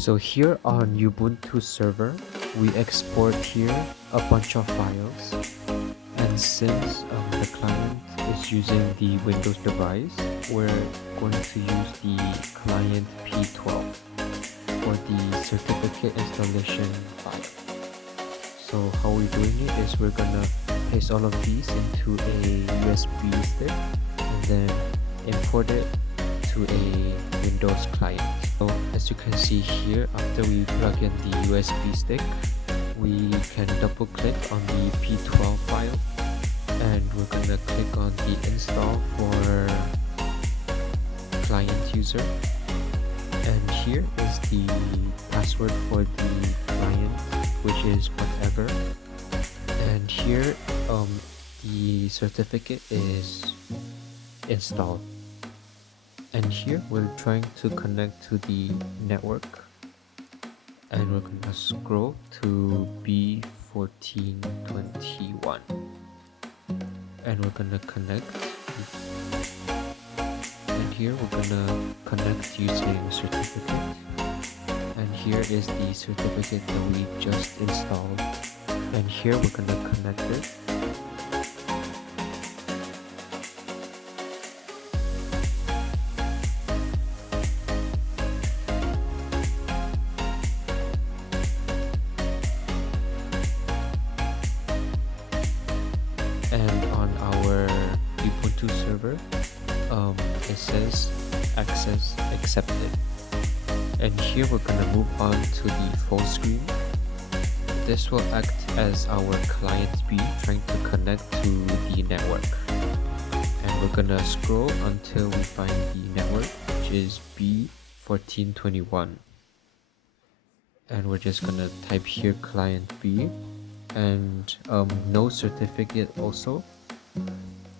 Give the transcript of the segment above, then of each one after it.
So here on Ubuntu server, we export here a bunch of files, and since the client is using the Windows device, we're going to use the client P12 for the certificate installation file. So how we're doing it is we're gonna paste all of these into a USB stick and then import it to a Windows client. So as you can see here, after we plug in the USB stick, we can double click on the P12 file and we're gonna click on the install for client user, and here is the password for the client, which is whatever, and here the certificate is installed. And here we're trying to connect to the network, and we're gonna scroll to B1421 and we're gonna connect, and here we're gonna connect using certificate, and here is the certificate that we just installed, and here we're gonna connect it. And on our Ubuntu server, it says access accepted, and here we're gonna move on to the full screen. This will act as our client B trying to connect to the network, and we're gonna scroll until we find the network, which is B1421, and we're just gonna type here client B, and no certificate also,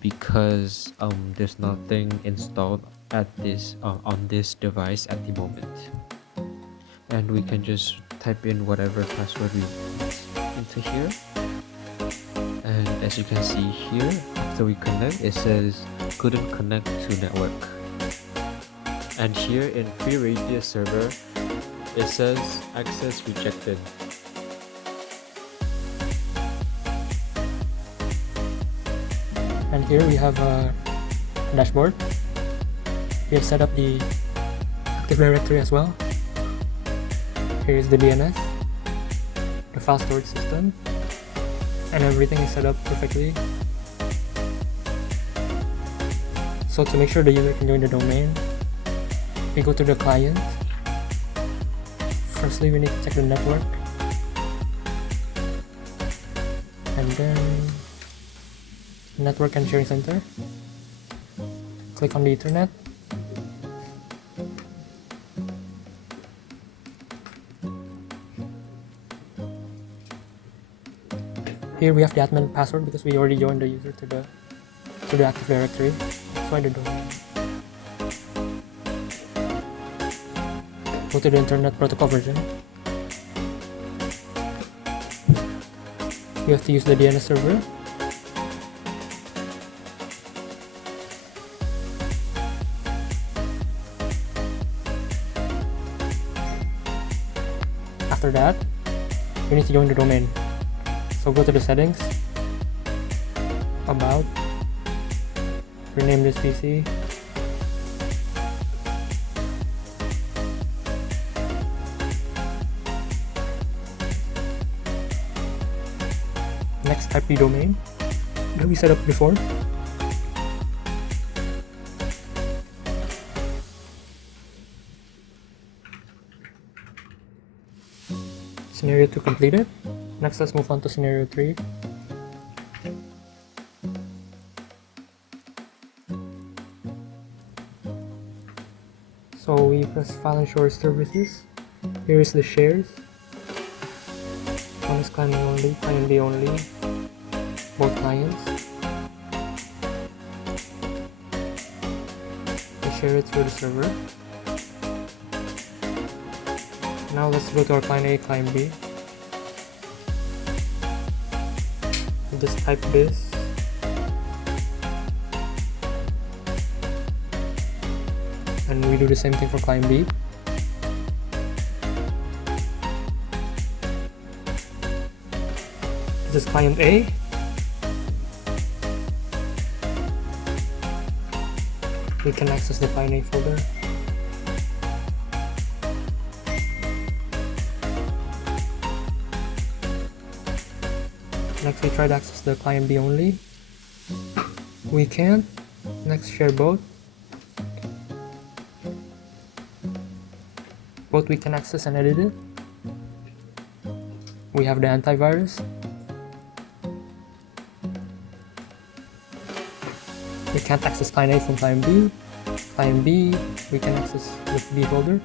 because there's nothing installed at this on this device at the moment, and we can just type in whatever password we want into here. And as you can see here, after we connect, it says couldn't connect to network, and here in Free Radius server it says access rejected. And here we have a dashboard. We have set up the Active Directory as well. Here is the DNS, the file storage system, and everything is set up perfectly. So to make sure the user can join the domain, we go to the client. Firstly, we need to check the network, and then Network and Sharing Center. Click on the Ethernet. Here we have the admin password because we already joined the user to the Active Directory. That's why the domain. Go to the Internet Protocol version. You have to use the DNS server. After that, we need to join the domain. So go to the settings, about, rename this PC, next type the domain that we set up before. Scenario 2 completed. Next, let's move on to scenario 3. So we press File and Share Services. Here is the shares. One is client only, client B only, both clients. We share it through the server. Now let's go to our client A, client B. Just type this. And we do the same thing for client B. This is client A. We can access the client A folder. Next we try to access the client B only. We can. Next share both. Both we can access and edit it. We have the antivirus. We can't access client A from client B. Client B we can access with B folder.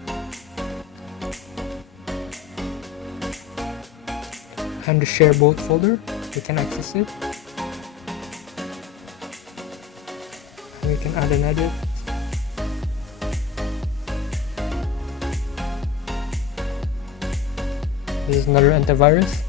And the share both folder, we can access it. And we can add and edit. This is another antivirus.